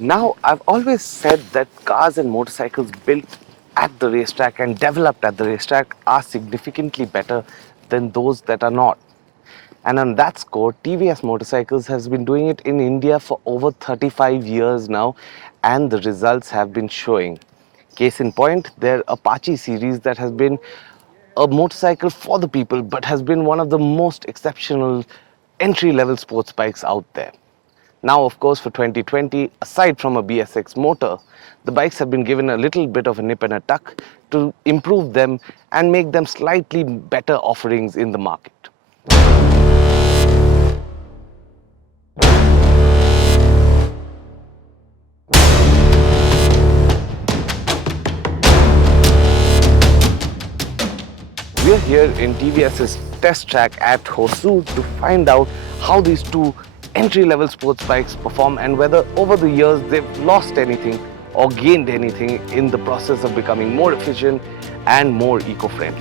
Now, I've always said that cars and motorcycles built at the racetrack and developed at the racetrack are significantly better than those that are not. And on that score, TVS Motorcycles has been doing it in India for over 35 years now, and the results have been showing. Case in point, their Apache series that has been a motorcycle for the people but has been one of the most exceptional entry-level sports bikes out there. Now, of course, for 2020, aside from a BS6 motor, the bikes have been given a little bit of a nip and a tuck to improve them and make them slightly better offerings in the market. We're here in TVS's test track at Hosur to find out how these two entry-level sports bikes perform and whether over the years they've lost anything or gained anything in the process of becoming more efficient and more eco-friendly.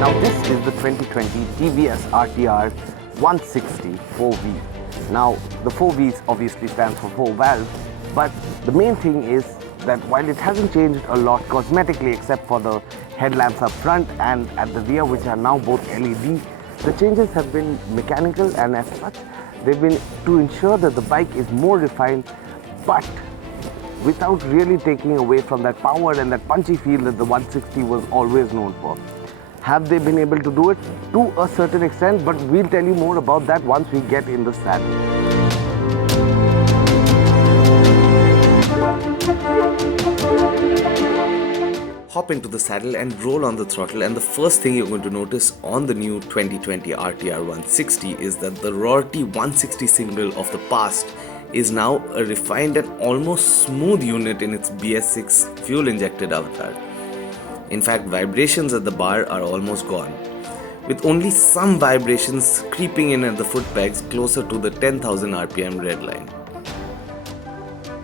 Now this is the 2020 TVS RTR 160 4V. Now the 4V obviously stands for 4 valves, but the main thing is that while it hasn't changed a lot cosmetically except for the headlamps up front and at the rear, which are now both LED, the changes have been mechanical, and as such they've been to ensure that the bike is more refined but without really taking away from that power and that punchy feel that the 160 was always known for. Have they been able to do it? To a certain extent, but we'll tell you more about that once we get in the saddle. Hop into the saddle and roll on the throttle, and the first thing you're going to notice on the new 2020 RTR 160 is that the roarty 160 single of the past is now a refined and almost smooth unit in its BS6 fuel-injected avatar. In fact, vibrations at the bar are almost gone, with only some vibrations creeping in at the foot pegs closer to the 10,000 RPM red line.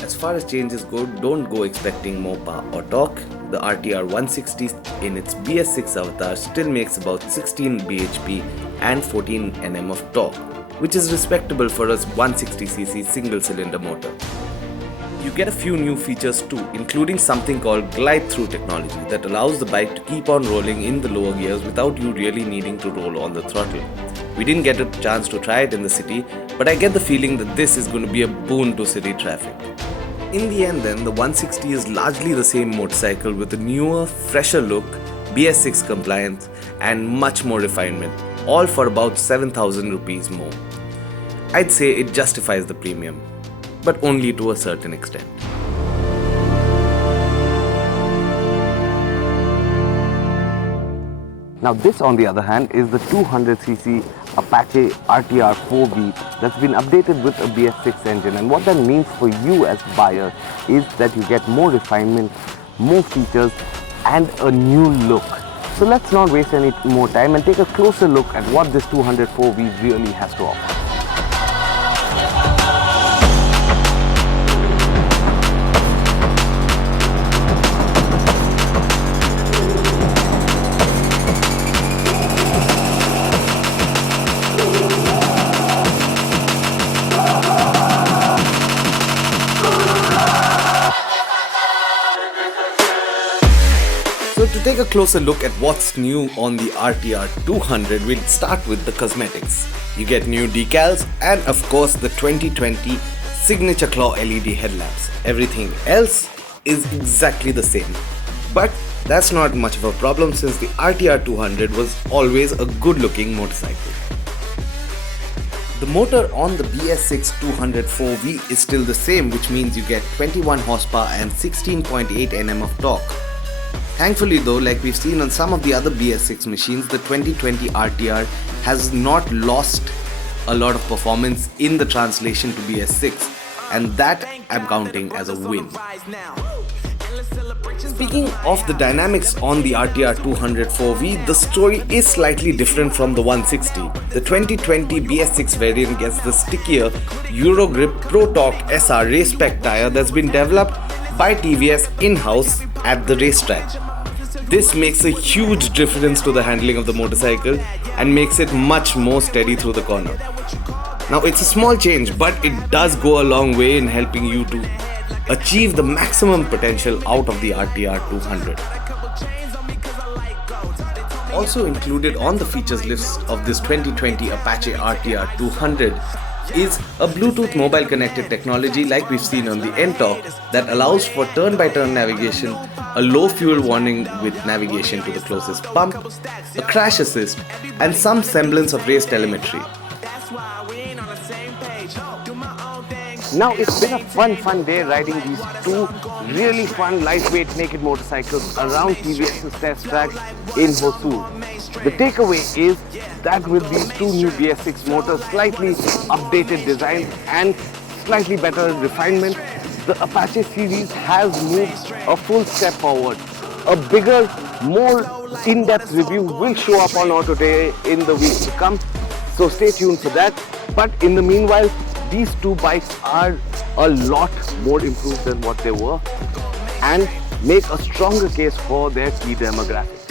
As far as changes go, don't go expecting more power or torque. The RTR 160 in its BS6 avatar still makes about 16 bhp and 14 Nm of torque, which is respectable for a 160cc single-cylinder motor. You get a few new features too, including something called glide-through technology that allows the bike to keep on rolling in the lower gears without you really needing to roll on the throttle. We didn't get a chance to try it in the city, but I get the feeling that this is going to be a boon to city traffic. In the end then, the 160 is largely the same motorcycle with a newer, fresher look, BS6 compliance and much more refinement, all for about 7,000 rupees more. I'd say it justifies the premium, but only to a certain extent. Now this, on the other hand, is the 200cc Apache RTR 4V that's been updated with a BS6 engine, and what that means for you as buyer is that you get more refinement, more features and a new look. So let's not waste any more time and take a closer look at what this 200 4V really has to offer. So to take a closer look at what's new on the RTR 200, we'll start with the cosmetics. You get new decals and of course the 2020 signature claw LED headlamps. Everything else is exactly the same. But that's not much of a problem since the RTR 200 was always a good looking motorcycle. The motor on the BS6 200 4V is still the same, which means you get 21 horsepower and 16.8 Nm of torque. Thankfully though, like we've seen on some of the other BS6 machines, the 2020 RTR has not lost a lot of performance in the translation to BS6, and that I'm counting as a win. Speaking of the dynamics on the RTR 200 4V, the story is slightly different from the 160. The 2020 BS6 variant gets the stickier Eurogrip Pro Torque SR race spec tyre that's been developed by TVS in-house at the racetrack. This makes a huge difference to the handling of the motorcycle and makes it much more steady through the corner. Now it's a small change, but it does go a long way in helping you to achieve the maximum potential out of the RTR 200. Also included on the features list of this 2020 Apache RTR 200 is a Bluetooth mobile connected technology like we've seen on the NTORQ that allows for turn-by-turn navigation, a low fuel warning with navigation to the closest pump, a crash assist, and some semblance of race telemetry. Now it's been a fun day riding these two really fun lightweight naked motorcycles around TVS's test track in Hosur. The takeaway is that with these two new BS6 motors, slightly updated design and slightly better refinement, the Apache series has moved a full step forward. A bigger, more in-depth review will show up on AutoToday in the weeks to come, so stay tuned for that. But in the meanwhile, these two bikes are a lot more improved than what they were and make a stronger case for their key demographic.